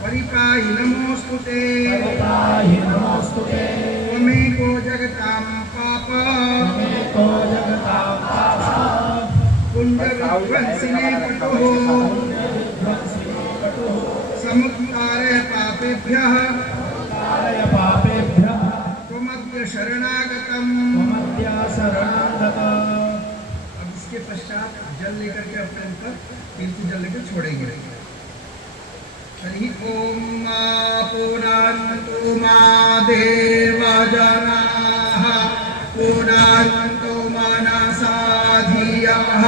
परिपाहि नमोस्तुते त्वमेको जगतां पाप कुंडविध्वंसिने पटुः समुत्तारय पापेभ्यः त्वमद्य शरणागतम्। अब इसके पश्चात जल लेकर के अपने ऊपर तीर्थ जल लेकर छोड़ेंगे। हरि ओम पुराणतो मा देवजनाः पुराणतो मनसा धियः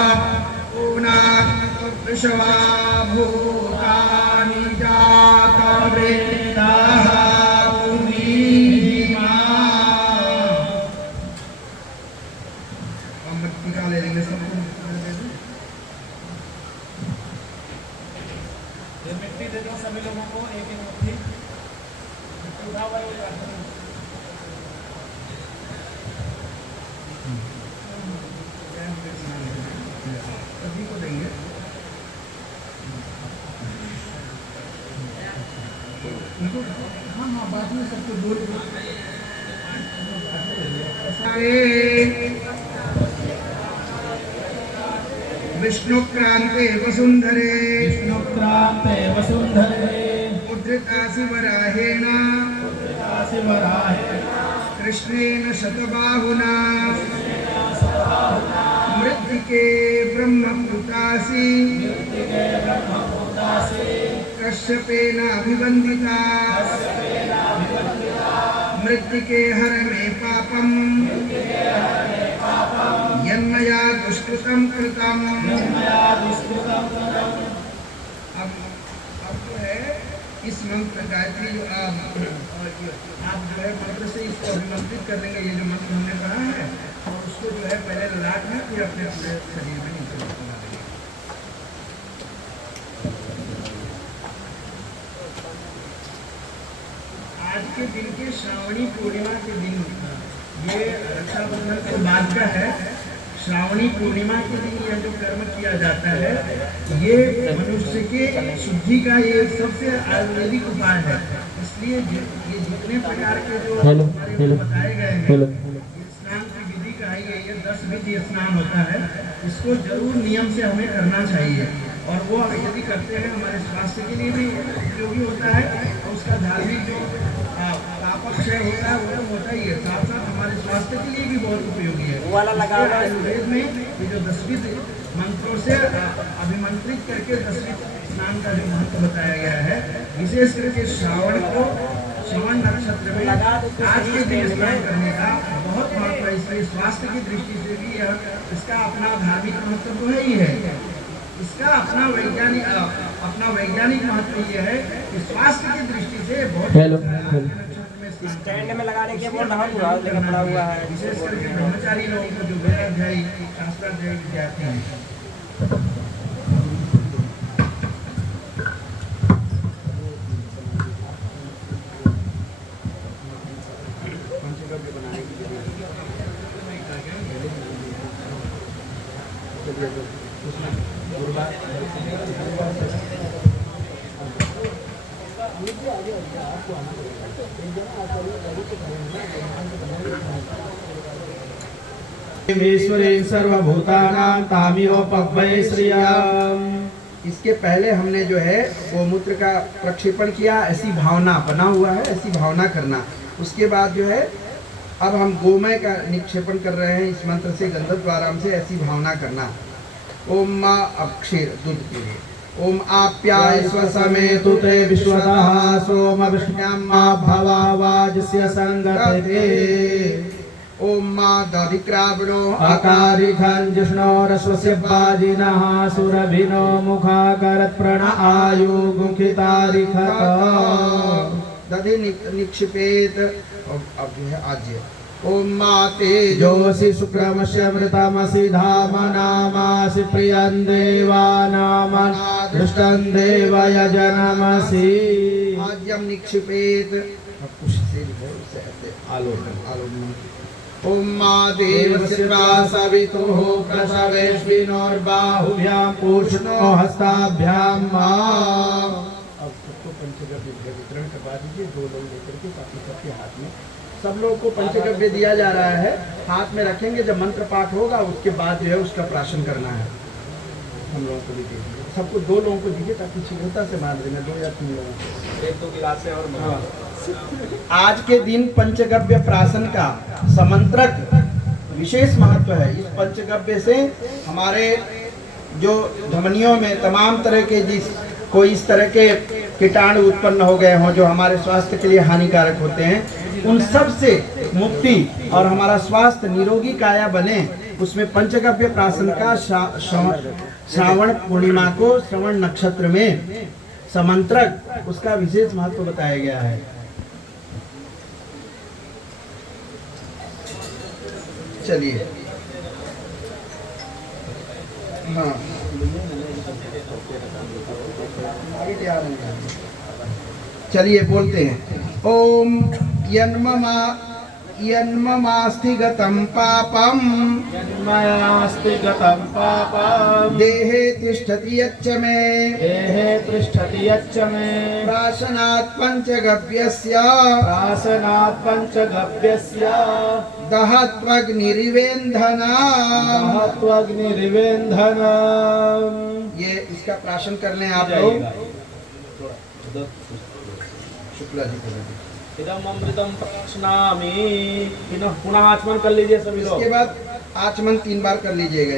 पुराणतो विश्वा भूतानि जातवेदाः पुनीमा। हम टीका ले लेंगे सबको। मिट्टी दे दो सभी लोगों को एक एक मुट्ठी उठा हुआ सभी को देंगे। हाँ हाँ बाद में सबको बोल विष्णुक्रांते वसुंधरे उद्धृतासि वराहेण कृष्णेन शतबाहुना मृत्तिके ब्रह्मपुतासि कश्यपेन अभिवंदिता मृत्तिके हर मे पापम यन्मया दुष्कृतं कृतम्। अब जो है इस मंत्र गायत्री जो आप जो है मंत्र से इसको अभिमंत्रित कर देंगे। ये जो मंत्र हमने पढ़ा है और उसको जो है पहले ललाट में फिर अपने पूरे शरीर में नीचे बना देंगे। आज के दिन के श्रावणी पूर्णिमा के दिन, ये रक्षाबंधन के बाद का है, श्रावणी पूर्णिमा के दिन यह जो कर्म किया जाता है ये मनुष्य के शुद्धि का ये सबसे आयुर्वेदिक उपाय है। इसलिए ये जितने प्रकार के जो बताए गए हैं स्नान की विधि का है, ये 10 विधि स्नान होता है, इसको जरूर नियम से हमें करना चाहिए। और वो यदि करते हैं हमारे स्वास्थ्य के लिए भी उपयोगी होता है और उसका धार्मिक जो क्षय होता है वो तो होता ही है, साथ साथ हमारे स्वास्थ्य के लिए भी बहुत उपयोगी है। आयुर्वेद में ये जो 10 मंत्रों से अभिमंत्रित करके 10 स्नान का जो महत्व बताया गया है, विशेष करके श्रावण को श्रवण नक्षत्र में आज के दिन स्नान करने का बहुत महत्व है। इसलिए स्वास्थ्य की दृष्टि से भी यह इसका अपना धार्मिक महत्व तो है ही है, इसका अपना वैज्ञानिक महत्व ये है कि स्वास्थ्य की दृष्टि से बहुत स्टैंड में लगाने के बोल रहा हूँ लेकिन पड़ा हुआ है। विशेष करके ब्रह्मचारी लोगों को जो वेदाध्यायी शास्त्राध्यायी विद्यार्थी हैं। सर्वभूतानां तामियोपक्वये श्रियम्। इसके पहले हमने जो है गोमूत्र का प्रक्षेपण किया, ऐसी भावना बना हुआ है, ऐसी भावना करना। उसके बाद जो है अब हम गोमय का निक्षेपण कर रहे हैं इस मंत्र से, गंधर्व द्वाराम से, ऐसी भावना करना। ओम मा अक्षीर दूध के लिए ओम आप्याय स्वसमेतु ते विश्वतः सोम विष्ण्याम्मा भवावाजस्य संगते ओम मा दधिक्रावणो अकारिखं जिष्णोरस्वस्य बाजिनः सुरभिनो मुखाकरत् प्रण आयु गुंखितारिखत दधि निक्षिपेत। अब जो है आज्य ओम माते जोषि शुक्रमस्य मृतमसि धाम नामासि प्रियं देवानाम दृष्टं देवयजनमसि आज्यं निक्षिपेत। कुछ से ऐसे आलोकन ओम मा देवस्वा सवितुः प्रसवेश्विनोर्बाहुभ्यां पूषणो हस्ताभ्यां मा। अब सबको पंचगव्य वितरण करवा दीजिए, 2 लोग लेकर के ताकि सबके हाथ में, सब लोगों को पंचगव्य दिया जा रहा है, हाथ में रखेंगे। जब मंत्र पाठ होगा उसके बाद जो है उसका प्राशन करना है। हम लोगों को भी दीजिए, सबको 2 लोगों को दीजिए ताकि शीघ्रता से मान देना, 2 या 3 लोगों को। एक दो गिलास से और हाँ। आज के दिन पंचगव्य प्राशन का समंत्रक विशेष महत्व है। इस पंचगव्य से हमारे जो धमनियों में तमाम तरह के जिस कोई इस तरह के कीटाणु उत्पन्न हो गए हों जो हमारे स्वास्थ्य के लिए हानिकारक होते हैं, उन सब से मुक्ति और हमारा स्वास्थ्य निरोगी काया बने, उसमें पंचगव्य प्राशन का श्रावण पूर्णिमा को श्रवण नक्षत्र में समंत्रक उसका विशेष महत्व बताया गया है। चलिए, हाँ चलिए बोलते हैं। ओम यन्ममास्ति गतं पापं, यन्मयास्ति गतं पापं, देहे तिष्ठति यच्च मे, देहे तिष्ठति यच्च मे, प्राशनात् पंचगव्यस्य, प्राशनात् पंचगव्यस्य, दहत्वग्निरिवेन्धनम्, दहत्वग्निरिवेन्धनम्। ये इसका प्राशन कर लें आप लोग। शुक्ला जी को इदम अमृतम प्राशनामि। पुनः आचमन कर लीजिए सभी लोग। इसके बाद आचमन 3 बार कर लीजिएगा।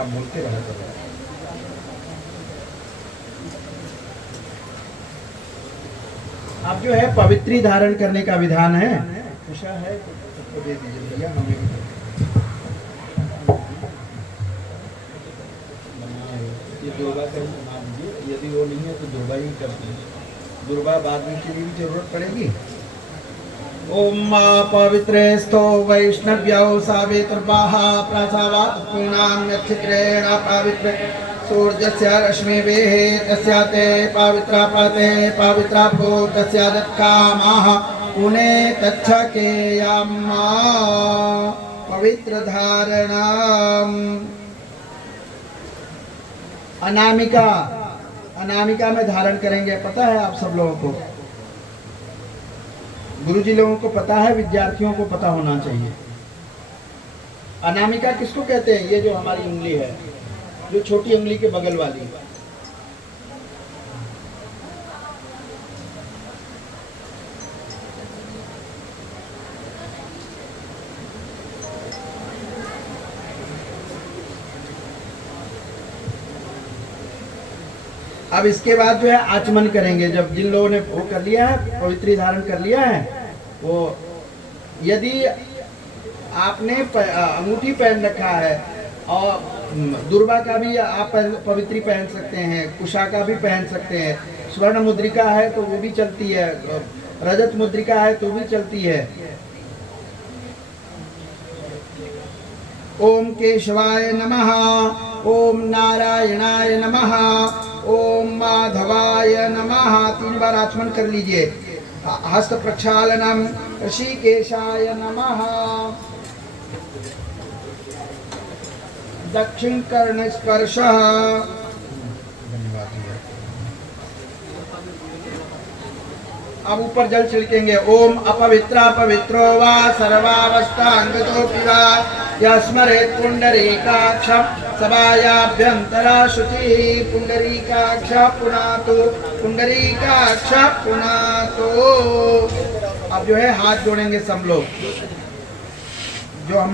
आप बोलते रहा करो। अब जो है पवित्री धारण करने का विधान है, उषा है तो सबको दे दीजिए भैया, हमें भी। ये दुर्गा का नाम दीजिए, यदि वो नहीं है तो दुर्गा ही कर दीजिए, दुर्गा बाद में के लिए भी जरूरत पड़ेगी। ओम मा पवित्रेस्थो वैष्णव्यो सावित्र्वाः प्रसावात् पूर्णां नक्षत्रेण पवित्र सूर्यस्य रश्मिभिः तस्याते पवित्रा पते पवित्रा भो तस्यादत्कामाः पुने तच्छकेयाम्मा पवित्र धारणाम्। अनामिका, अनामिका में धारण करेंगे, पता है आप सब लोगों को, गुरुजी लोगों को पता है, विद्यार्थियों को पता होना चाहिए। अनामिका किसको कहते हैं? ये जो हमारी उंगली है, जो छोटी उंगली के बगल वाली। अब इसके बाद जो है आचमन करेंगे। जब जिन लोगों ने वो कर लिया है, पवित्री धारण कर लिया है, वो यदि आपने अंगूठी पहन रखा है और दुर्वा का भी आप पवित्री पहन सकते हैं, कुशा का भी पहन सकते हैं, स्वर्ण मुद्रिका है तो वो भी चलती है, रजत मुद्रिका है तो भी चलती है। ओम केशवाय नमः, ओम नारायणाय नमः, ओम माधवाय नमः। 3 बार आचमन कर लीजिए। हस्त प्रक्षालनम ऋषिकेशाय नमः। दक्षिण कर्ण स्पर्श। अब ऊपर जल छिड़केंगे। ओम अपवित्रा पवित्रो वा सर्वावस्थांगतोऽपि वा यस्मरेत् पुंडरीकाक्षं सभायाभ्यन्तरा शुचिः पुंडरीकाक्ष पुनातो पुंडरीकाक्ष पुनातो। अब जो है हाथ जोड़ेंगे सब लोग, जो हम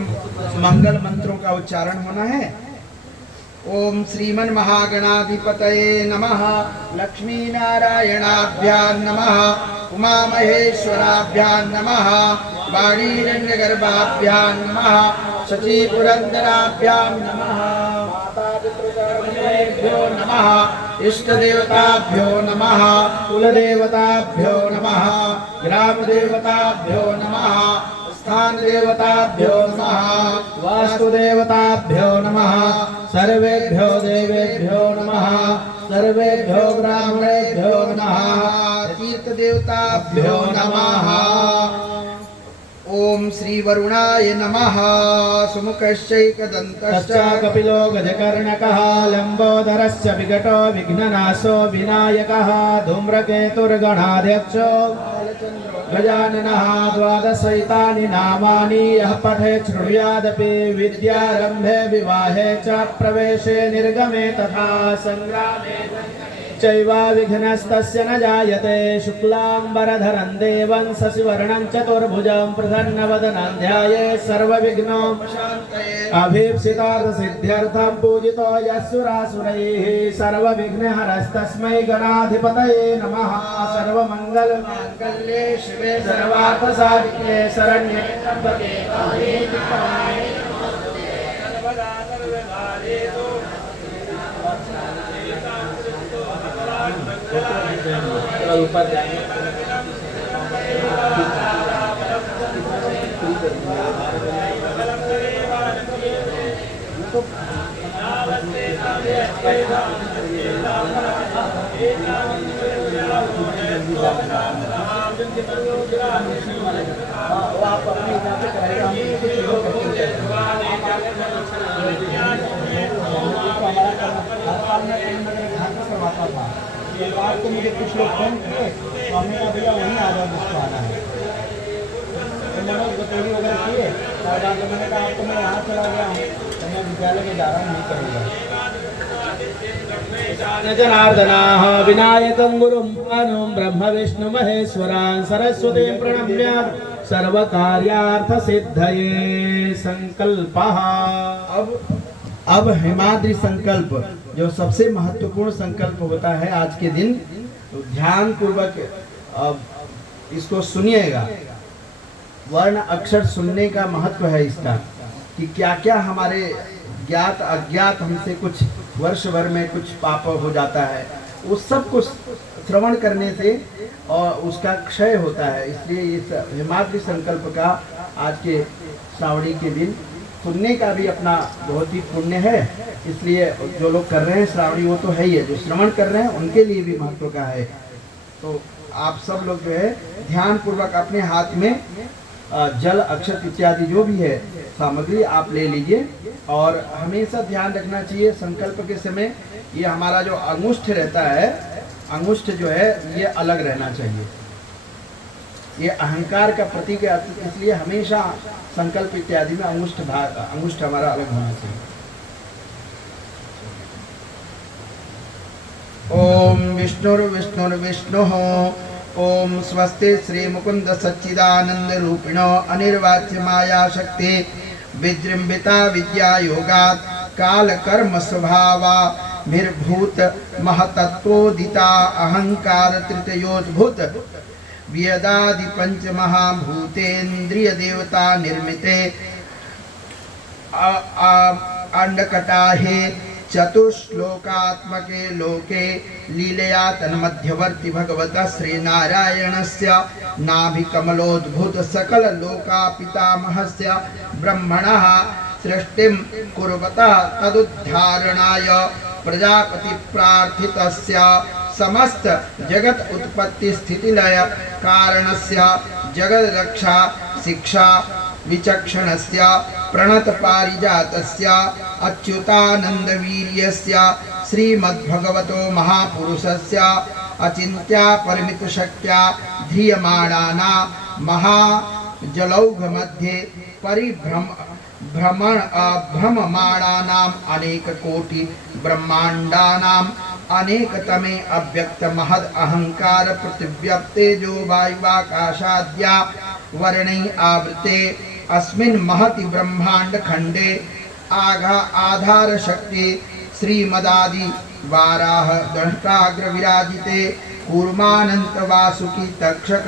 मंगल मंत्रों का उच्चारण होना है। ओम श्रीमन महागणाधिपतये नमः, लक्ष्मी नारायणाभ्यां नमः, उमा महेश्वराभ्यां नमः, वाणीरण्यगर्भाभ्यां नमः, शची पुरंदराभ्यां नमः, मातापितृभ्यो नमः, इष्टदेवताभ्यो नमः, कुलदेवताभ्यो नमः, ग्रामदेवताभ्यो नमः, स्थान देवताभ्यो नमः, वास्तुदेवताभ्यो नमः, सर्वेभ्यो देवेभ्यो नमः, सर्वेभ्यो ब्राह्मणेभ्यो नमः, तीर्थ देवताभ्यो नमः। ओम श्री वरुणाय नमः। सुमुखश्चैकदन्तश्च कपिलो गजकर्णकः लंबोदरश्च विकटो विघ्ननाशो विनायकः धूम्रकेतुर्गणाध्यक्षो गजाननः। द्वादशैतानि नामानि यः पठेत् शृणुयादपि विद्यारम्भे विवाहे च प्रवेशे निर्गमे तथा संग्रामे चैव विघ्नस्तस्य न जायते। शुक्लाम्बरधरं देवं शशिवर्णं चतुर्भुजं प्रसन्नवदनं ध्यायेत् सर्वविघ्नोपशान्तये। अभीप्सितार्थसिद्ध्यर्थं पूजितो यस्सुरासुरैः सर्वविघ्नहरस्तस्मै गणाधिपतये नमः। सर्वमङ्गलमाङ्गल्ये शिवे सर्वार्थसाधिके शरण्ये त्र्यम्बके गौरी नारायणे नमोस्तुते। सर्वदा सर्वकालेषु ऊपर जाएंगे वो आप अपने हिसाब से करेगा। हम कुछ लोग करते हैं करवाता था। ये बात तो मुझे कुछ लोग फोन किए तो हमने कहा भैया वहीं आ जाओ जिसको आना है। तो मनोज बतौरी वगैरह किए तो मैंने कहा आपको मैं यहाँ चला गया हूँ तो मैं विद्यालय में जा रहा हूँ, नहीं करूँगा। जनार्दनाः विनायकं गुरुं पानुं ब्रह्म विष्णु महेश्वरान् सरस्वती प्रणम्य सर्वकार्यार्थसिद्धये संकल्पः। अब हेमाद्रि संकल्प जो सबसे महत्वपूर्ण संकल्प होता है आज के दिन, तो ध्यान पूर्वक इसको सुनिएगा। वर्ण अक्षर सुनने का महत्व है इसका, कि क्या क्या हमारे ज्ञात अज्ञात हमसे कुछ वर्ष भर में कुछ पाप हो जाता है, उस सब को श्रवण करने से और उसका क्षय होता है। इसलिए इस हेमाद्रि संकल्प का आज के श्रावणी के दिन सुनने का भी अपना बहुत ही पुण्य है। इसलिए जो लोग कर रहे हैं श्रावणी वो तो है ही है, जो श्रवण कर रहे हैं उनके लिए भी महत्व का है। तो आप सब लोग जो है ध्यान पूर्वक अपने हाथ में जल अक्षत इत्यादि जो भी है सामग्री आप ले लीजिए। और हमेशा ध्यान रखना चाहिए संकल्प के समय ये हमारा जो अंगुष्ठ रहता है, अंगुष्ठ जो है ये अलग रहना चाहिए। ये अहंकार का प्रतीक है, इसलिए हमेशा संकल्प इत्यादि में अंगुष्ठ हमारा अलग होना चाहिए। ओम विष्णुर्विष्णुर्विष्णुः। ओम स्वस्ति श्री मुकुंद सच्चिदानंद रूपिणो अनिर्वाच्य माया शक्ति विजृंभिता विद्या योगात् काल कर्म स्वभावा निर्भूत महतत्वोदिता अहंकार तृतीयोद्भूत वेदादि पंच महाभूतेन्द्रिय देवता निर्मिते अंडकटाहे चतुश्लोकात्मके लोके लीलया तन्मध्यवर्ती भगवतः श्रीनारायणस्य नाभिकमलोद्भूत सकल लोका पितामहस्य ब्रह्मणः सृष्टिं कुर्वतः तदुद्धारणाय प्रजापति प्रार्थितस्य समस्त जगत उत्पत्ति स्थिति लय कारणस्य जगद रक्षा शिक्षा विचक्षणस्य प्रणत पारिजातस्य अच्युतानंद वीर्यस्य श्रीमद्भगवतो महापुरुषस्य अचिन्त्या परिमित शक्त्या ध्रियमाणाना महाजलौघ मध्ये भ्रममाणानाम् अनेक कोटि ब्रह्मांडानाम् अनेकतमे अव्यक्त महद अहंकार पृथिव्यप्तेजो वायुवाकाशाद्या वर्णै आवृते अस्मिन् महति ब्रह्मांड खंडे आधार शक्ति श्रीमदादि वाराह दंष्टाग्र विराजिते कूर्मानंत वासुकी तक्षक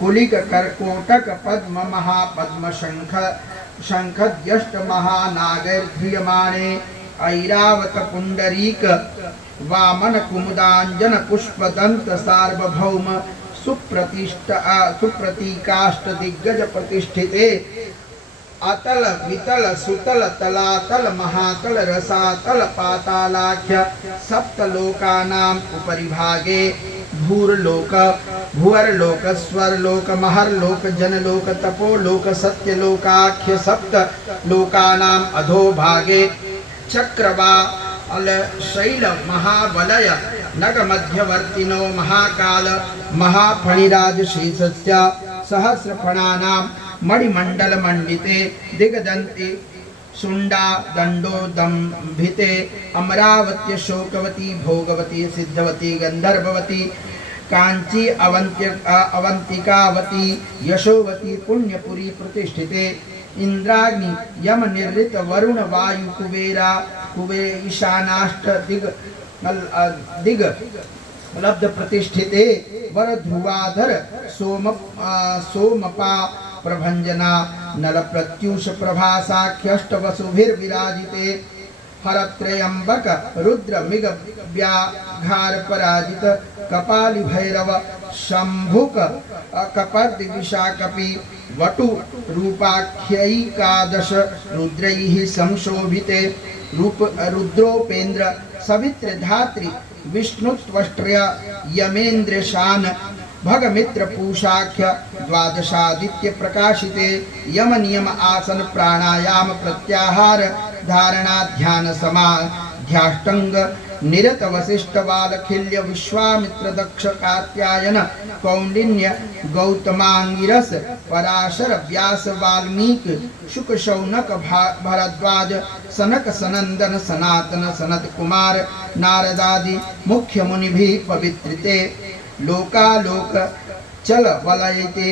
कुलिक कर्कोटक पद्म महापद्म शंखद्यष्ट महानागैर्ध्रियमाणे ऐरावत पुंडरीक वामन कुमुदांजन पुष्पदंत सार्वभौम सुप्रतीकाष्ट दिग्गज प्रतिष्ठिते अतल वितल सुतल तलातल महातल रसातल पातालाख्य सप्तलोकानां उपरिभागे भूर्लोक भुवर्लोक स्वर्लोक महर्लोक जनलोक तपोलोक सत्यलोकाख्य सप्त लोकानाम अधोभागे चक्रवाल शैल महावलय नग मध्यवर्तिनो महाकाल महाफणिराज शीर्षस्य सहस्रफणानां मणिमंडल मंडिते दिगदन्ति सुंडा दंडो दंभिते अमरावती शोकवती भोगवती सिद्धवती गंधर्ववती कांची अवंतिकावती यशोवती पुण्यपुरी प्रतिष्ठिते इंद्राग्नि यम निर्ऋत वरुण वायु कुबेरा कुबेर ईशानाष्ट दिग लब्ध प्रतिष्ठिते वर ध्रुवाधर सोमपा प्रभंजना नल प्रत्युष प्रभासाख्यष्ट वसुभिर्विराजिते हरत्रयंबक रुद्र मिग व्याघार पराजित कपाली भैरव शंभुक कपर्दि विशाकपि वटु रूपाख्यैकादश रुद्रैः संशोभिते रुद्रोपेन्द्र सवित्र धात्री विष्णुत्वष्ट्र्य यमेन्द्रशान भगमित्र पूषाख्य द्वादशादित्य प्रकाशिते यम नियम आसन प्राणायाम प्रत्याहार धारणा ध्यान समाध्याष्टंग निरत वशिष्ठ बालखिल्य विश्वामित्र दक्ष कात्यायन कौंडिन्य गौतमांगिरस पराशर व्यास वाल्मीकि शुक शौनक भरद्वाज सनक सनंदन सनातन सनत कुमार नारदादि मुख्य मुनि भी पवित्रिते लोकालोक चल वलयते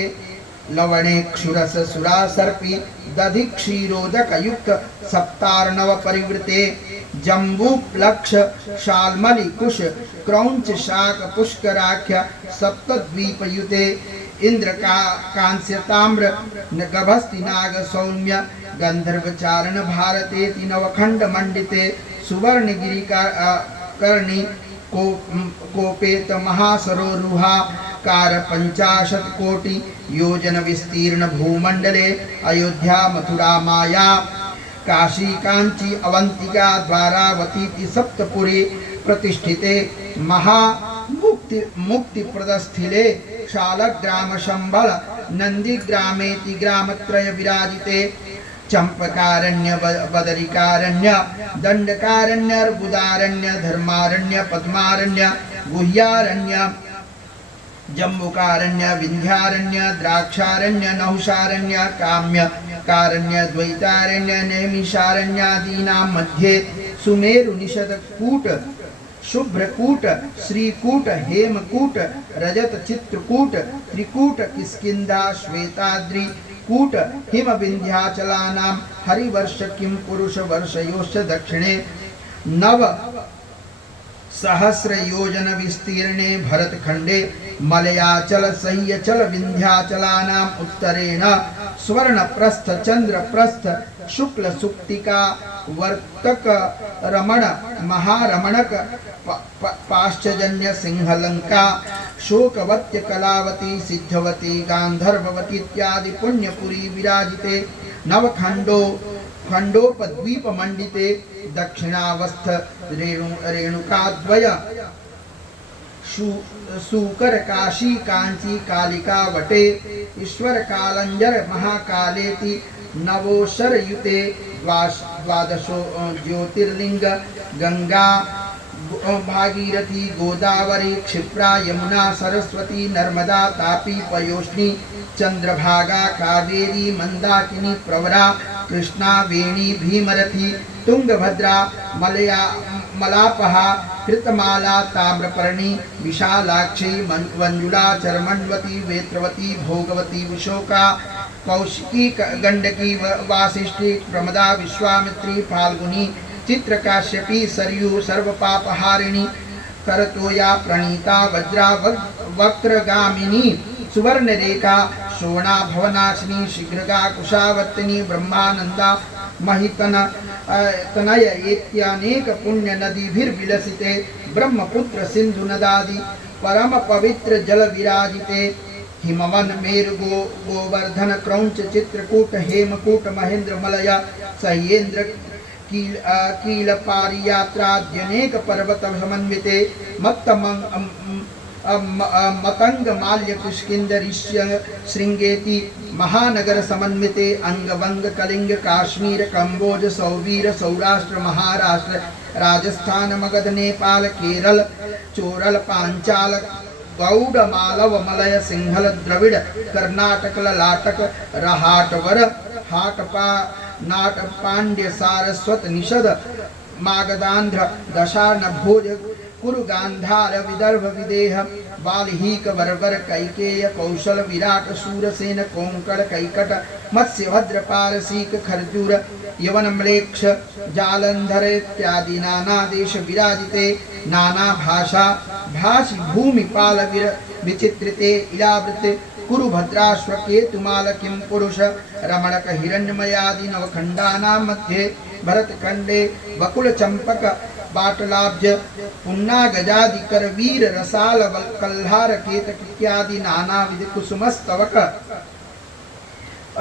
लवणे क्षुरस सुरा सर्पी दधि क्षीरोदक युक्त सप्तार्णव परिवृते जम्बू प्लक्ष शाल्मलि कुश क्रौंच शाक पुष्कराख्य सप्तद्वीपयुते इंद्र कांस्य ताम्र गभस्ति नाग सौम्य गंधर्वचारण भारते नवखंड मंडिते सुवर्णगिरि कर्णी कोपेत महासरोरुहा कार 50 कोटि योजन विस्तीर्ण भूमंडले अयोध्या मथुरा माया काशी कांची अवंतिका द्वारावती सप्तपुरी प्रतिष्ठिते महा मुक्ति प्रदस्थिले शालग्राम शंबल नंदी ग्रामेति ग्रामत्रय विराजिते चंपकारण्य बदरिकारण्य दंडकारण्य अर्बुदारण्य धर्मारण्य पद्मारण्य गुह्यारण्य जम्बुकारण्य विंध्यारण्य द्राक्षारण्य नहुषारण्य काम्य कारण्य द्वैतारण्य नैमिषारण्यादीनां मध्ये सुमेरु निषद कूट शुभ्रकूट श्रीकूट हेमकूट रजत चित्रकूट त्रिकूट किष्किंधा श्वेताद्रि कूट हिम विंध्याचलानां हरिवर्ष किं पुरुष वर्षयोश्च दक्षिणे नव सहस्र योजन विस्तीर्णे भरतखंडे मलयाचल सह्यचल विंध्याचलानां उत्तरेण स्वर्णप्रस्थ चंद्रप्रस्थ शुक्ल सुक्तिका वर्तक रमण महारमणक पाश्चजन्य सिंहलंका शोकवत्य कलावती सिद्धवती गांधर्ववती इत्यादि पुण्यपुरी विराजिते नवखंडो खंडोपद्वीप मंडिते दक्षिणावस्थ रेणुकाद्वय सूकर काशी कांची कालिका वटे ईश्वर कालंजर महाकालेति नवोशर युते द्वादशो ज्योतिर्लिंग गंगा भागीरथी गोदावरी क्षिप्रा यमुना सरस्वती नर्मदा तापी पयोष्णी चंद्रभागा कावेरी मंदाकिनी प्रवरा कृष्णा वेणी भीमरथी तुंगभद्रा मलापहा कृतमाला ताम्रपर्णी विशालाक्षी मंजुला चरमण्वती वेत्रवती भोगवती विशोका कौशिकी गंडकी वासिष्ठी प्रमदा विश्वामित्री फाल्गुनी चित्रकाश्यपी सरयू सर्वपापहारिणी करतोया प्रणीता वज्रा वक्त्रगामिनी सुवर्णरेखा शोणा भवनाशिनी शीघ्रगा कुशावर्तिनी ब्रह्मानंदा महितन तनय इत्यानेक पुण्य नदीभिर्विलसिते ब्रह्मपुत्र सिंधु नदादि परम पवित्र जल विराजिते हिमवन मेरु गोवर्धन क्रौंच चित्रकूट हेमकूट महेंद्र मलय सह्येन्द्र कील पारियात्राद्यनेक पर्वत समन्विते मत्त मतंग माल्य पुष्किंदरिष्य श्रृंगेति महानगर समन्विते अंगवंग कलिंग काश्मीर कंबोज सौवीर सौराष्ट्र महाराष्ट्र राजस्थान मगध नेपाल केरल चोरल पांचाल गौड़ मालव मलय सिंहल द्रविड़ कर्नाटक लाटक रहाटवर हाटपा नाट पांड्य सारस्वत निषद मागधांध्र दशान भोज कुरु गांधार विदर्भ विदेह बाल्हीक बर्बर कैकेय कौशल विराट सूरसेन कोंकण कैकट मत्स्य भद्र पारसीक खरजूर यवन म्लेक्ष जालंधर इत्यादि नाना देश विराजिते नाना भाषा भाषि भूमिपाल विचित्रिते इलावृते कुरु भद्राश्वकेतुमाल किं पुरुष रमणक हिरण्यमयादि नवखंडानां मध्ये भरतखंडे वकुल चंपक बाटलाब्ज पुन्ना गजादिकर वीर रसाल कल्हार केतक इत्यादि नानाविध कुसुमस्तवक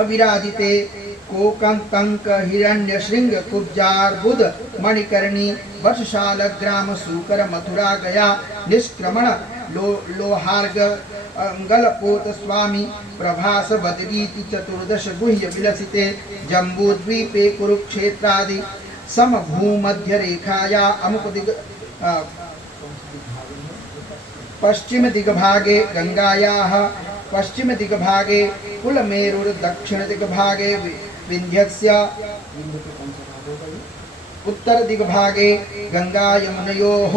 अविराजिते कोकंतंक हिरण्य श्रृंग कुब्जार बुध मणिकर्णी वर्षशाल ग्राम सूकर मथुरा गया निष्क्रमण लोहार्ग अंगलपोत स्वामी प्रभास बदरीति चतुर्दश गुह्य विलसिते जम्बूद्वीपे कुरुक्षेत्रादि समभूमध्य रेखाया अमुक दिग पश्चिम दिग्भागे गंगायाः पश्चिम दिग्भागे कुलमेरुर दक्षिण दिग्भागे विंध्यस्य उत्तर दिग्भागे गंगा यमुनयोः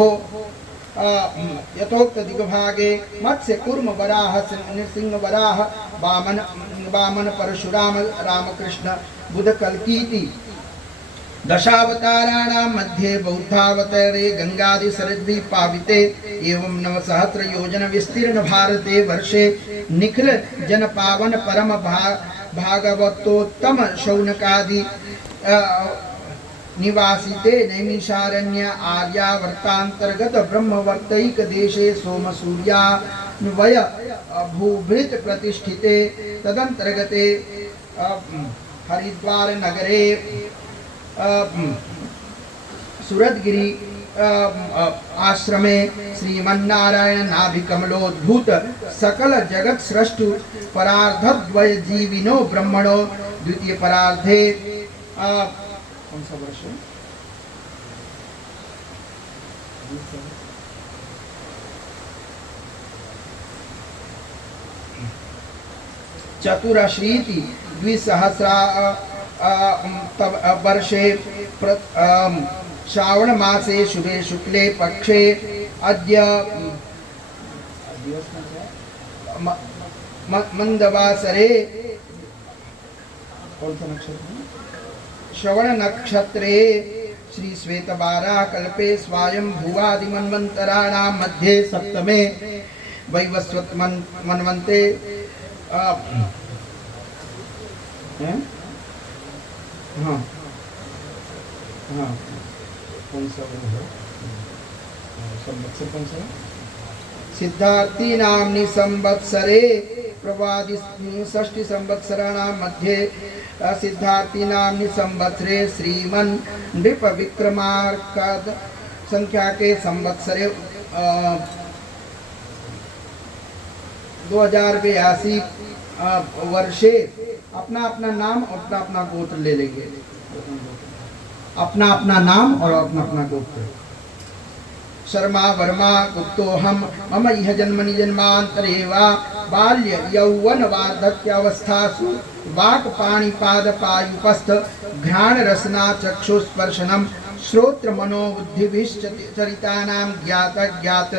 यथोक्त दिग्भागे मत्स्य कूर्म वराह नृसिंह वराह वामन परशुराम रामकृष्ण बुध कल्कीति दशावताराणां मध्ये बौद्धावतारे गंगादि सरद्वीप पाविते एवं 9सहस्र योजन विस्तीर्ण भारते वर्षे निखिल जन पावन परम भागवतोत्तम शौनकादि निवासिते नैमिषारण्य आर्यावर्तांतर्गत ब्रह्मवर्तैक देशे सोमसूर्यान्वय भूभृत प्रतिष्ठिते तदंतर्गते हरिद्वार नगरे सूरतगिरी आश्रमे श्रीमन्नारायण नाभिकमलोद्भूत सकल जगत सृष्टु परार्धद्वय जीविनो ब्रह्मणो द्वितीय परार्धे कौन सा वर्ष है? चतुरशीति द्विसहस्रा वर्षे श्रावण मासे शुभे शुक्ले पक्षे अद्य मंदवासरे कौन सा नक्षत्र? श्रवण नक्षत्रे श्री श्वेतबारा कल्पे स्वायं भुवादि मन्वन्तराणां मध्ये सप्तमे वैवस्वत मन्वन्ते हाँ हाँ कौन सा है संवत्सर कौन सा? सिद्धार्थी नाम्नि संवत्सरे प्रवादि षष्टि संवत्सराणां मध्ये सिद्धार्थी नाम्नि संवत्सरे श्रीमन् नृप विक्रमार्काद संख्या के संवत्सरे 2082 वर्षे अपना अपना नाम और अपना अपना गोत्र ले लेंगे। अपना अपना नाम और अपना अपना गोत्र। शर्मा वर्मा गुप्तोहम मम इह जन्मनि जन्मांतरे वा बाल्य यौवन वार्धक्यावस्थासु वाक् पाणिपाद पायुपस्थ घ्राण रसना चक्षुस्पर्शनम श्रोत्र मनोबुद्धिभिश्चरितानां ज्ञात ज्ञात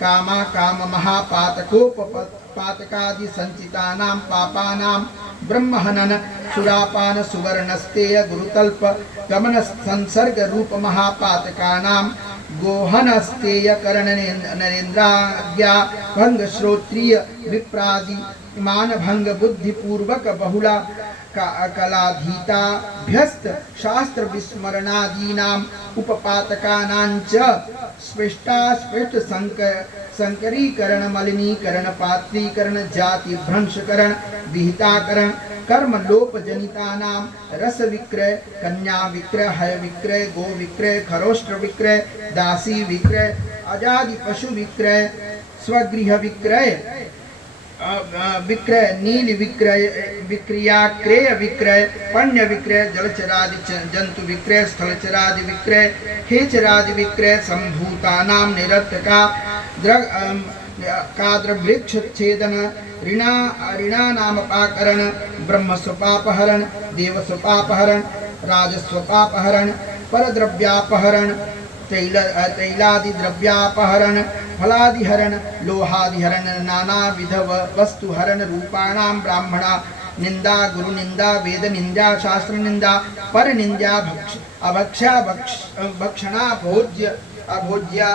कामा काम महापातकोपपातकादि संचितानां पापानां ब्रह्महनन सुरापान सुवर्णस्तेय गुरुतल्प गमन संसर्ग रूप महापातकानां गोहनस्तेय करण नरेन्द्राज्ञा भंग श्रोत्रिय विप्रादि मान भंग बुद्धि पूर्वक बहुला कलाधीताभ्यस्त शास्त्र विस्मरणादीनां उपपातकानां च स्पृष्टास्पृष्ट संकरीकरण मलिनीकरण पात्रीकरण जाति भ्रंशकरण विहिताकरण कर्म लोप जनितानां रस विक्रय कन्या विक्रय हय विक्रय गो विक्रय खरोष्ट्र विक्रय दासी विक्रय अजादि पशु विक्रय स्वगृह विक्रय विक्रय, नील विक्रय, विक्रियाक्रेय विक्रय, पण्य विक्रय, जलचरादि जंतु विक्रय, स्थलचरादि विक्रय, खेचरादि विक्रय, संभूतानां निरर्थका काद्रवृक्ष छेदन, ऋणानामपाकरण, ब्रह्मस्वपापहरण, देवस्वपापहरण, राजस्वपापहरण, परद्रव्यापहरण, तैलादि द्रव्यापहरण, फलादिहरण, लोहादिहरण, नानाविध वस्तुहरण, रूपाणां ब्राह्मणा निंदा, गुरु निंदा, वेद निंदा, शास्त्र निंदा, पर निंदा, अभक्षा भक्षणा, भोज्य अभोज्या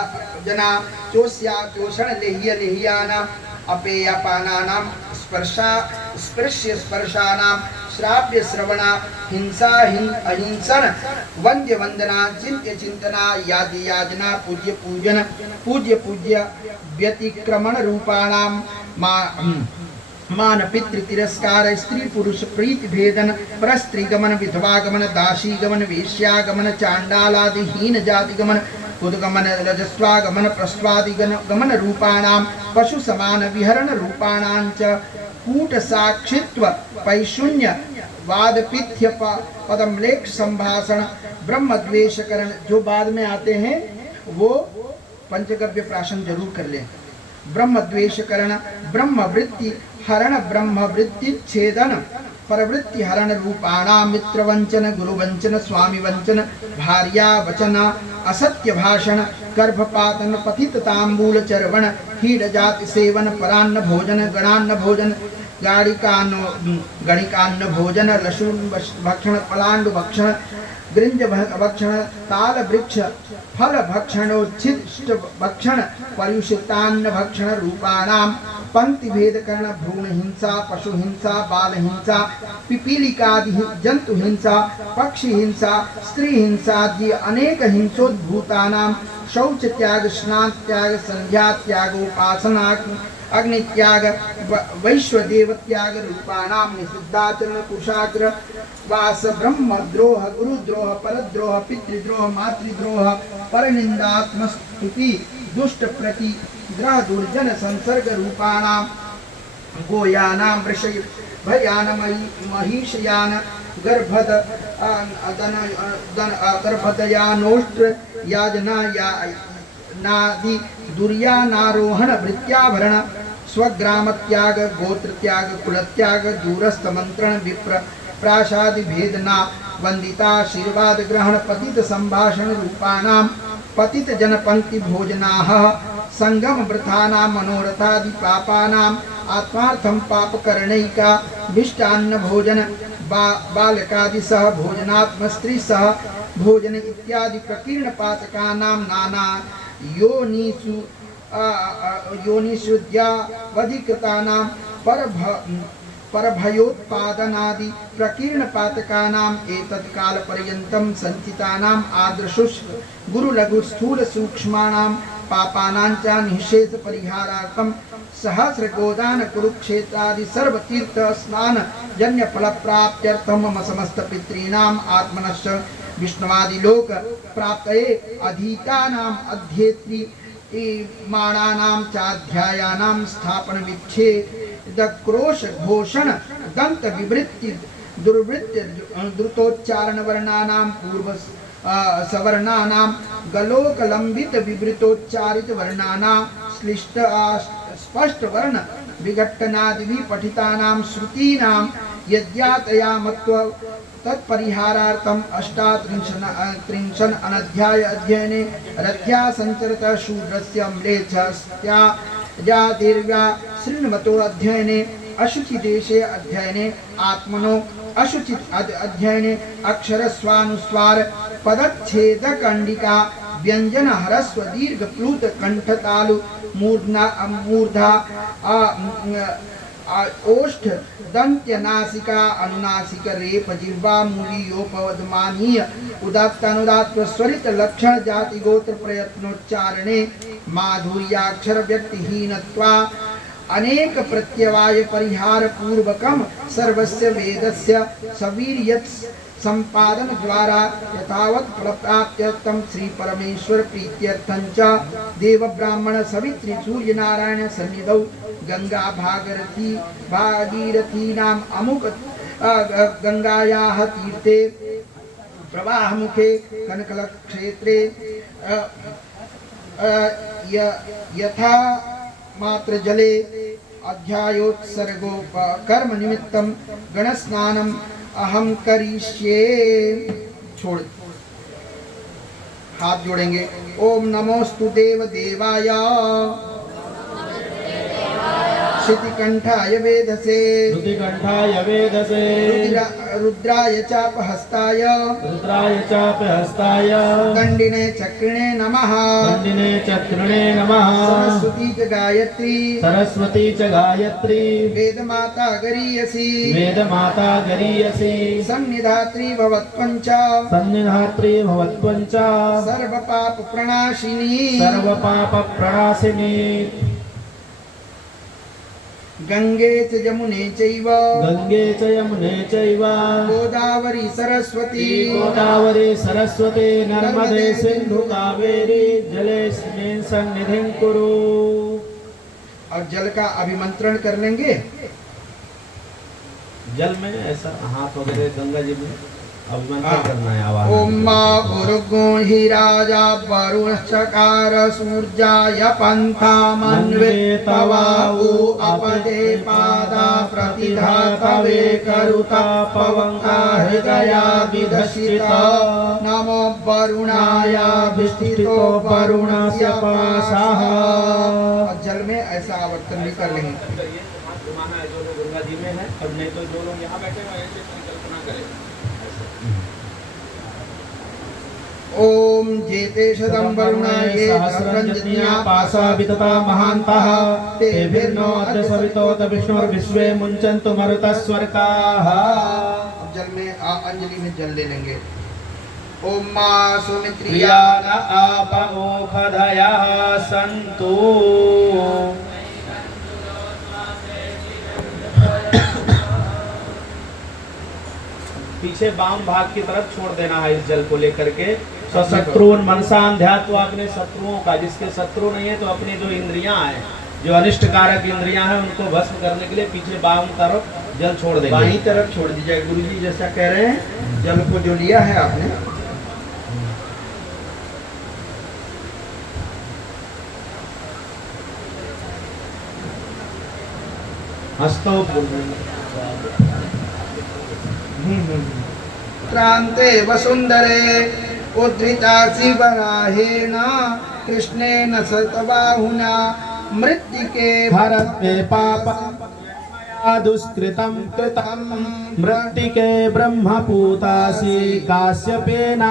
जना, चोष्या चोषण, लेह्य लेह्यानां, अपेयपानानां, स्पर्श्य स्पर्शानां, श्राव्य श्रवणा, हिंसा अहिंसन, वंद्य वंदना, चिंत्य चिंतना, याति याजना, पूज्य पूजन, पूज्य पूज्य व्यतिक्रमण रूपाणां, मान पितृ तिरस्कार, स्त्री पुरुष प्रीति भेदन, परस्त्री गमन, विधवा गमन, दासी गमन, वेश्या गमन, चांडालादि हीन जाति गमन, उद्गमन, रजस्वागमन, प्रस्वादि गमन रूपाणां, पशु समान विहरण रूपाणां च, कूट साक्षित्व, पैशून्य, वादपिथ्य, पदमलेख संभाषण, ब्रह्म द्वेषकरण, जो बाद में आते हैं वो पंचगव्य प्राशन जरूर कर लें। ब्रह्म द्वेषकरण, ब्रह्म वृत्ति हरण, ब्रह्म वृत्ति छेदन, परवृत्ति हरण रूपाणां, मित्र वंचन, गुरु वंचन, स्वामी वंचन, भार्या वचन, असत्य भाषण, गर्भपातन, पतित तांबूल चरवण, हीड जाति सेवन, परान्न भोजन, गणान्न भोजन, गणिकान्न भोजन, लशुन भक्षण, पलांडु भक्षण, गृंज भक्षण, ताल वृक्ष फल भक्षणोच्छिष्ट भक्षण, पर्युषितान्न भक्षण रूपाणां, पंक्ति भेद कर्ण, भ्रूण हिंसा, पशु हिंसा, बाल हिंसा, पिपीलिकादि जंतु हिंसा, पक्षी हिंसा, स्त्री हिंसा, अनेक हिंसोद्भूतानां, शौच त्याग, स्नान त्याग, संध्या त्याग, उपासना, अग्नि त्याग, वैश्वदेव त्याग रूपाणां, निषिद्धाचरण, कुशाग्र वास, ब्रह्म द्रोह, गुरुद्रोह, परद्रोह, पितृद्रोह, मातृद्रोह, परनिंदात्मस्तुति, दुष्ट प्रति ग्रह, दुर्जन संसर्ग रूपाणां, गोयानां, वृषय भयान, महिषयान, गर्भदयानोष्ट्र याजना नादि दुर्यानारोहण, वृत्याभरण, स्वग्राम त्याग, गोत्र त्याग, कुल त्याग, दूरस्थ मंत्रण, विप्र प्राशादि भेदना, वंदिता, आशीर्वाद ग्रहण, पतित संभाषण रूपाणां, पतित जन पंक्ति भोजनाः, संगम वृथानां, मनोरथादि पापानां, आत्मार्थं पापकरणैका, विष्टान्न भोजन, बालकादि सह भोजनात्म, स्त्री सह भोजन इत्यादि प्रकीर्ण पातकानां, नाना योनिषुद्यावधिकृतानां, परभयोत्पादनादि प्रकीर्ण पातकानाम्, एतत् काल पर्यन्तं संचितानाम्, आदृशुष्क गुरु लघु स्थूल सूक्ष्माणां पापानां च निःशेष परिहारार्थं, सहस्र गोदान कुरुक्षेत्रादि सर्व तीर्थ स्नान जन्य फल प्राप्त्यर्थं, मम समस्त पितॄणाम् आत्मनश्च विष्णुवादि लोक प्राप्तये अधीतानाम् अध्येत्री माणानां चाध्यायानां स्थापन विच्छेद क्रोश घोषण दंत विवृत्ति दुर्वृत्ति द्रुतोच्चारण वर्णानां पूर्व सवर्णानां गलोक लंबित विवृतोच्चारित वर्णानां श्लिष्ट स्पष्ट वर्ण विघट्टनादि पठितानां श्रुतीनां यद्यातयामत्व तत्परिहारार्थम अष्टात्रिंशन अनध्याय अध्ययने रथ्या संचरत शूद्रस्य म्लेच्छस्त्याजातिर्व्या श्रृण्वतो अध्ययने अशुचि देशे अध्ययने आत्मनो अशुचित अध्ययने अक्षर स्वानुस्वार पदच्छेद कंडिका व्यंजन ह्रस्व दीर्घ प्लुत कंठतालु मूर्धा ओष्ठ दंत्य नासिका अनुनासिक रेप जिह्वा मूलीयोपवदमानीय उदात्तानुदात्त स्वरित लक्षण जाति गोत्र प्रयत्नोच्चारणे माधुर्याक्षर व्यक्तिहीनत्वा अनेक प्रत्यवाय परिहार पूर्वकम सर्वस्य वेदस्य सवीर्यत् संपादन द्वारा यथावत् प्रप्राप्य तम श्री परमेश्वर प्रीत्यर्थं च देव ब्राह्मण सवित्री सूर्य नारायण सन्निधौ गंगा भागीरथी नाम अमुक गंगायाः तीर्थे प्रवाह मुखे कनकल क्षेत्रे यथा मात्र जले अध्यायोत्सर्गो कर्म निमित्तम गण स्नानम अहम करिष्ये। छोड़ हाथ जोड़ेंगे। ओम नमोस्तु देव देवाय श्रुतिकंठाय वेदसे रुद्राय चापहस्ताय दंडिने चक्रिणे नमः सरस्वती च गायत्री वेदमाता गरीयसी सन्निधात्री भवत्वञ्च सर्वपाप प्रणाशिनी गंगे च यमुने चैव गोदावरी सरस्वती नर्मदे सिंधु कावेरी जलेस्मिन् सन्निधिं कुरु। और जल का अभिमंत्रण कर लेंगे। जल में ऐसा हाथ वगैरह गंगा जी में अभिमंत्रण करना है आवाज। ओम उर्गुण ही राजा वरुण चकार सूर्याय पंथा मन्वेतवाहु अपदे पादा प्रतिधातवे करुता पवंका हृदया विधसिता नमो वरुणाय विष्टितो वरुणस्य पाशः। जल में ऐसा आवर्तन भी कर लेंगे। हाथ घुमाना है जो लोग गंगा जी में है, और नहीं तो जो लोग यहाँ बैठे हुए ऐसे कल्पना करें। ओम जेते शतम वरुणाये सहस्रंजन्या पासा वितता महांतः तेभिर्नो अद्य सवितोत विष्णुर्विश्वे मुञ्चन्तु मरुतस्वर्गाः। जल में अंजलि में जल ले लेंगे। ओम मा सुमित्रिया न आपमोखधयः सन्तु पीछे वाम भाग की तरफ छोड़ देना है इस जल को लेकर के। शत्रुन मनसान ध्यात्वा, अपने शत्रुओं का, जिसके शत्रु नहीं है तो अपनी जो इंद्रियां हैं, जो अनिष्ट कारक इंद्रियां हैं, उनको भस्म करने के लिए पीछे बाम तरफ जल छोड़ देंगे। बाईं तरफ छोड़ दीजिए। गुरुजी जैसा कह रहे हैं, जल को जो लिया है आपने हस्तो क्रांते वसुंधरे उद्धृतासि वराहेण कृष्णेन सतबाहुना मृत्तिके भरते पापं दुष्कृतं कृतं मृत्तिके ब्रह्मपूतासि काश्यपेनाभिवन्दिता।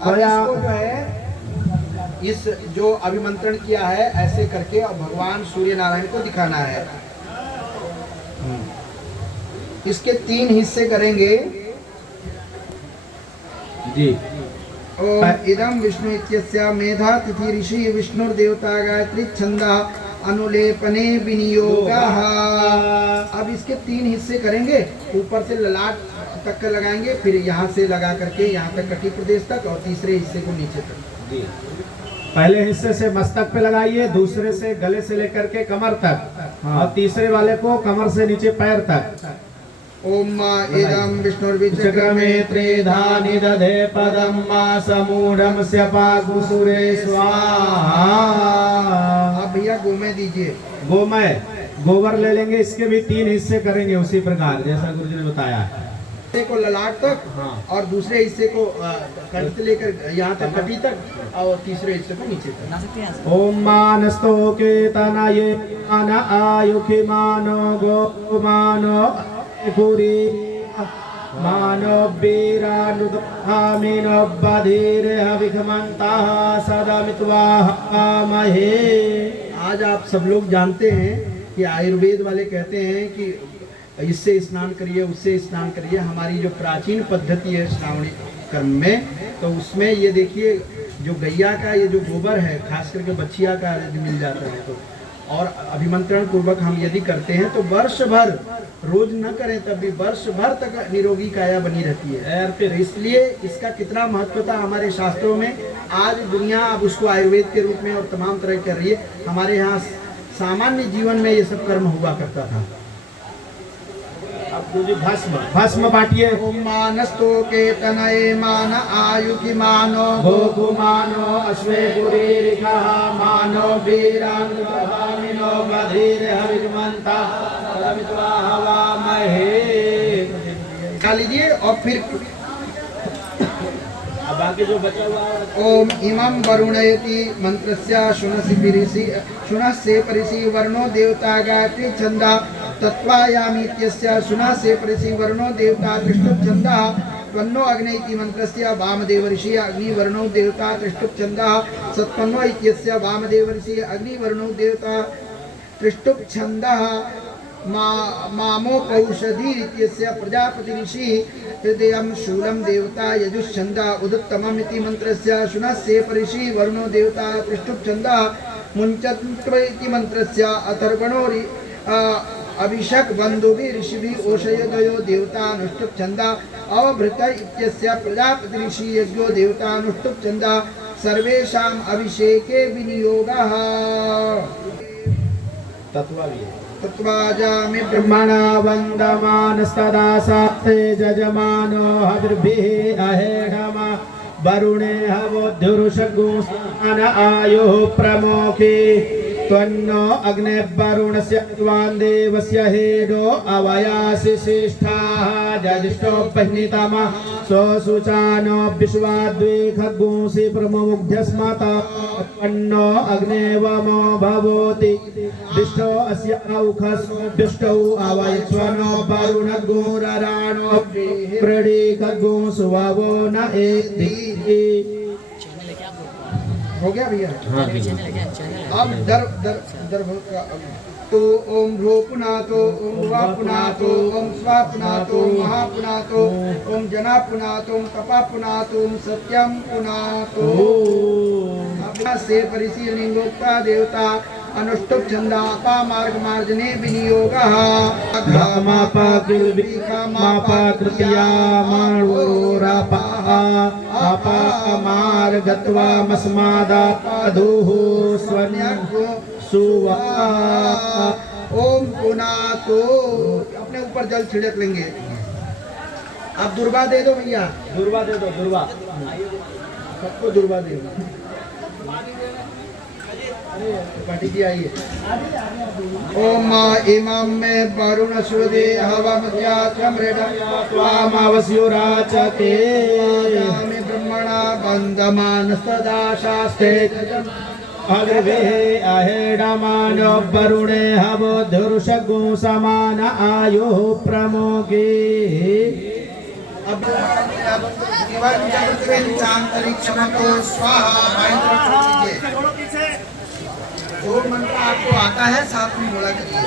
अब इसको जो है, इस जो अभिमंत्रण किया है ऐसे करके और भगवान सूर्य नारायण को दिखाना है। इसके 3 हिस्से करेंगे जी। ओम इदं विष्णु इत्यस्य मेधा तिथि ऋषि विष्णुर्देवता गायत्री छंदः अनुलेपने विनियोगः। अब इसके 3 हिस्से करेंगे। ऊपर से ललाट तक का लगाएंगे, फिर यहाँ से लगा करके यहाँ तक कटी प्रदेश तक, और तीसरे हिस्से को नीचे तक। जी। पहले हिस्से से मस्तक पे लगाइए, दूसरे से गले से लेकर के कमर तक, और तीसरे वाले को कमर से नीचे पैर तक। ओम इदं विष्णुर्विचक्रमे त्रिधानि दधे पदं मासमूढं स्यपाकुसुरे स्वाहा। अब भैया गोमय दीजिए। गोमय, गोबर ले लेंगे। इसके भी 3 हिस्से करेंगे उसी प्रकार जैसा गुरुजी ने बताया। हिस्से को ललाट तक, और दूसरे हिस्से को कंठ से लेकर यहाँ तक कटी तक, और तीसरे हिस्से को नीचे तक। ओम मानस्तो के तनये मान आयुखि मानो गो मानो पुरी मानो वीरानुदहामिनो बधीरे हविखमंतः सदा मित्वामहे। आज आप सब लोग जानते हैं कि आयुर्वेद वाले कहते हैं कि इससे स्नान करिए, उससे स्नान करिए। हमारी जो प्राचीन पद्धति है श्रावणी कर्म में, तो उसमें ये देखिए जो गैया का ये जो गोबर है, खास करके बछिया का यदि मिल जाता है तो, और अभिमंत्रण पूर्वक हम यदि करते हैं तो वर्ष भर, रोज न करें तब भी वर्ष भर तक निरोगी काया बनी रहती है। तो इसलिए इसका कितना महत्व था हमारे शास्त्रों में। आज दुनिया अब उसको आयुर्वेद के रूप में और तमाम तरह कर रही है। हमारे यहाँ सामान्य जीवन में ये सब कर्म हुआ करता था। अब जो भस्म बांटिए। मानस्तो के तनये मान आयु की मानो भोगु मानो अश्वे पुरीरिका मानो वीरानुग्रहामिनो बधीर हविर्मंता परमित्वा हवा महे। खा लीजिए और फिर बाकी जो बचा हुआ है ओम इमं वरुणयति मंत्रस्य शुनस्य परिसि वर्णो देवता गायत्री छंदा तत्वायामि इत्यस्य शुनस्य परिसि वर्णो देवता त्रिष्टुप छंदा त्वन्नो अग्नि इति मंत्रस्य वामदेव ऋषि अग्निवर्णो देवता त्रिष्टुप छंदा सत्पन्नो इत्यस्य वामदेव ऋषि अग्निवर्णो देवता त्रिष्टुप छंदा मामोपौषधि इत्यस्य प्रजापति ऋषि हृदयं शूलं देवता यजुश्छन्दा उदुत्तमम् इति मंत्रस्य शुनस्य परिषि वर्णो देवता त्रिष्टुप छन्दा मुञ्चत्व इति मंत्रस्य अथर्वणो अभिषेक बन्धुभिः ऋषिभिः ओषयदयो देवता अनुष्टुप छन्दा अवभृत इत्यस्य प्रजापति ऋषि यज्ञो देवता अनुष्टुप छन्दा सर्वेषाम् अभिषेके विनियोगः। तत्वाजामि ब्रह्मणा वन्दमानस्तदा साप्ते जजमानो हविर्भिः अहेडमा वरुणे हवोद्धुरुषगुंस्तान आयुः प्रमोखे त्वन्नो अग्ने वरुणस्य त्वान् देवस्य हेडो अवयासि श्रेष्ठाः जजिष्ठो पहिनितमा सोऽसुचानो विश्वाद्वे खग्गुंसि प्रमुग्ध्यस्मता त्वन्नो अग्ने वमो भवोति दिष्टो अस्य औखस्मभ्युष्टौ अवयस्वनो वरुणगुरराणो प्रणि खग्गुंसु ववो न एति। हो गया भैया? अब दर तो ओम ह्रो पुनातो ओम वा पुनातो ओम स्वा पुनातो महा पुनातो ओम जना पुनातो ओम तपा पुनातो ओम सत्यम पुनातो। से परिशील लिंगोक्ता देवता अनुष्टुप छंदा पा मार्ग मार्जने विनियोगः मापा किल्बिका मापा कृत्या माणोरापा आपा मार्गत्वा मस्मादा पाधुः स्वन्यगो सुवा। ओम पुनातो अपने ऊपर जल छिड़क लेंगे। आप दुर्वा दे दो भैया, दुर्वा दे दो, दुर्वा सबको दुर्वा दे दो। पार्टी जी आइए। ओम इमं मे वरुण सुदे हवमत्या त्वामावस्यो राचते मे ब्रह्मणा बन्धमानस्तदा शास्त्रे अग्रवेः अहेडमानो वरुणे हवोद्धुरुषगुं समान आयुः प्रमोगे। जो मंत्र आपको आता है साथ में बोला करिए।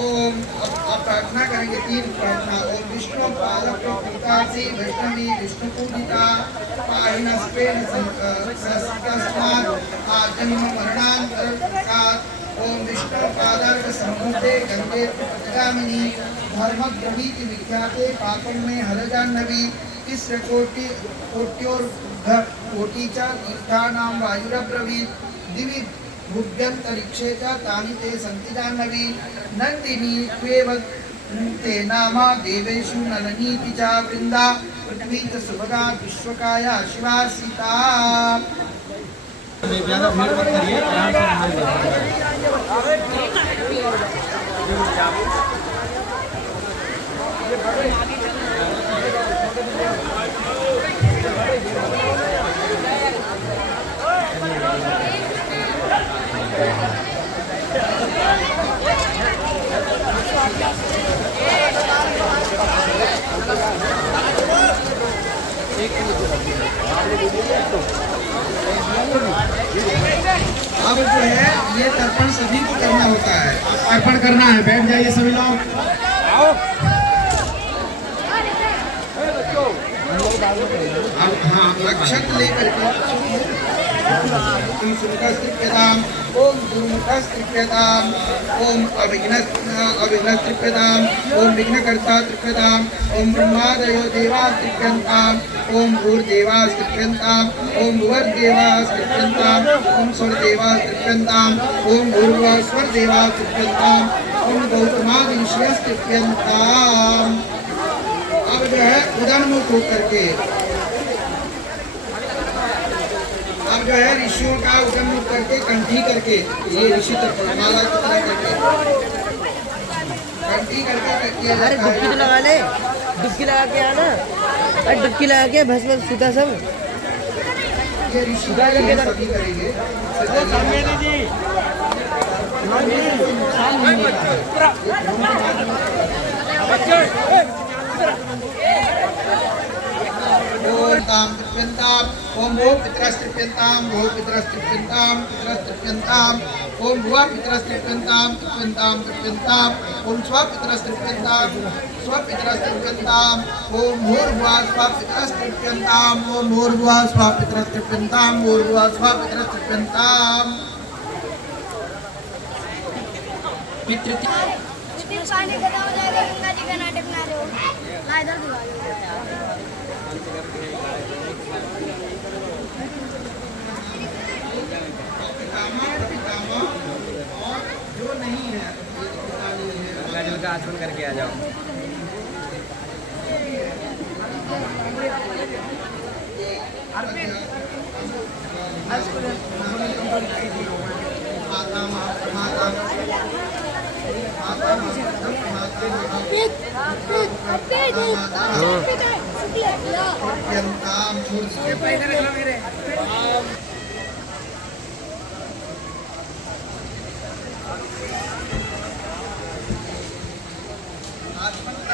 ओम अब प्रार्थना करेंगे, 3 प्रार्थना। ओम विष्णु पादक प्रकाशी वैष्णवी विष्णु पूजिता पाहिनस्पेन संस्कृतस्मात् आजन्म मरणांतरात्। ओम विष्णु पादर्क सम्मुखे गंगे प्रगामिनी धर्मग्रहीति विख्याते पापम में हरजान्नवी तिस्र कोट्योर कोटिचा तीर्थानां वायुरब्रवीत् दिवि भुव्यन्तरिक्षे च तानि ते सन्ति जाह्नवी नन्दिनी त्वेव ते नामा देवेषु नलनीति च वृन्दा पृथ्वी च सुभगा विश्वकाया शिवा सीता। ज्यादा भीड़ मत करिए, आराम से अब जो है ये तर्पण सभी को करना होता है। अर्पण करना है। बैठ जाइए सभी लोग। आओ। हाँ अक्षत लेकर के ओम सुमुखस्तृप्यताम् ओम दुर्मुखस्तृप्यताम् ओम अविघ्नस्तृप्यताम् ओम विघ्नकर्ता तृप्यताम् ओम ब्रह्मादयो देवाः तृप्यन्ताम् ओम भूर्देवाः तृप्यन्ताम् ओम भुवर्देवाः तृप्यन्ताम् ओम स्वर्देवाः तृप्यन्ताम् ओम भूर्भुवः स्वर्देवाः तृप्यन्ताम् ओम गौतमादिऋषयः तृप्यन्ताम्। अब जो है उदन्मुख होकर के अब जो है ऋषियों का उदन्मुख करके कंठी करके ये ऋषि तक माला की तरह करके कंठी करके किया अरे जाता डुबकी है। तो लगा ले, डुबकी लगा के आना। अरे डुबकी लगा के भस्म सूता सब। ये ऋषि का ये सभी करेंगे। ओम ताम तृप्यन्ताम ओम भो पितरस्तृप्यन्ताम भो पितरस्तृप्यन्ताम पितरस्तृप्यन्ताम ओम भुवा पितरस्तृप्यन्ताम तृप्यन्ताम तृप्यन्ताम ओम स्वा पितरस्तृप्यन्ताम स्व पितरस्तृप्यन्ताम ओम भूर्भुवा स्वा पितरस्तृप्यन्ताम ओम भूर्भुवा स्वा पितरस्तृप्यन्ताम भूर्भुवा स्वा पितरस्तृप्यन्ताम। फिर पानी खत्म हो जाएगा, गंगा जी का नाटक बना रहे हो ना, इधर दिखा दो। जो नहीं है गंगा जल का आचमन करके आ जाओ। माता माता तृप्यन्ताम